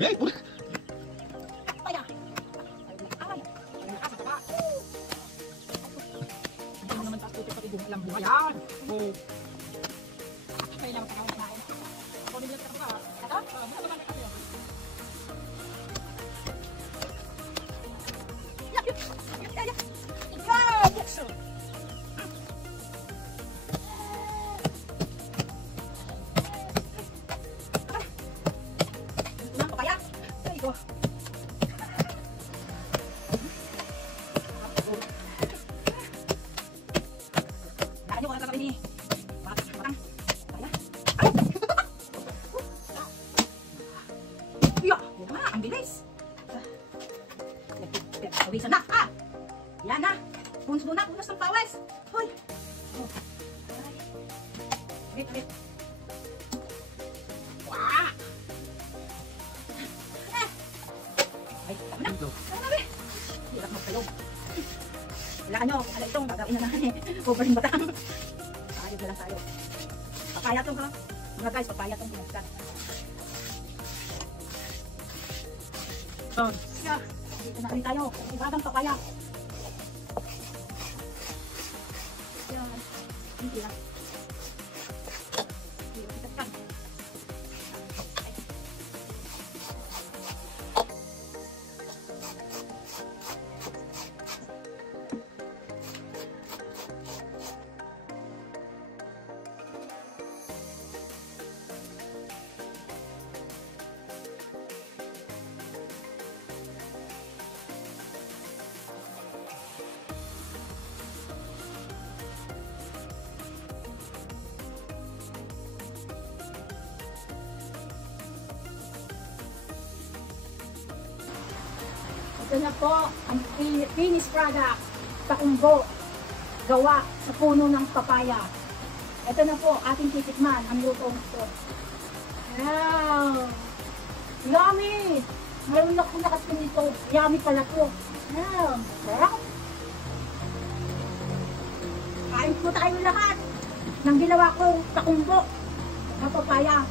Eh, pura. Papaya. Ay, lakas pa. Hindi mo naman taas puti pati bunga lang bunga yan. Oh. Kaya lang sa kawan na. Ako nila ka pa. Ito? Buka ba na kayo? Ang bilis. Pawisan na. Ah! Yan na. Punos muna. Punos ng pawis. Hoy. Oh. Wait, wait. Wah! Ay, tama na. Tama na. Hirap magpalog. Kailangan nyo. Ala itong gagawin na namin. Overing batang. Ayos na lang tayo. Papaya itong ha. Mga guys, papaya itong pinagkat. Yeah. Dito na kami tayo. Ibadang papaya. Yan. Hindi lang. Ito na po ang finished product, takumbo, gawa sa puno ng papaya. Ito na po ating titikman, ang luto nito. Wow! Yummy! Meron na kung nakasin nito, yummy pala po. Wow! Sarap! Kain po tayo lahat ng ginawa kong takumbo ng papaya.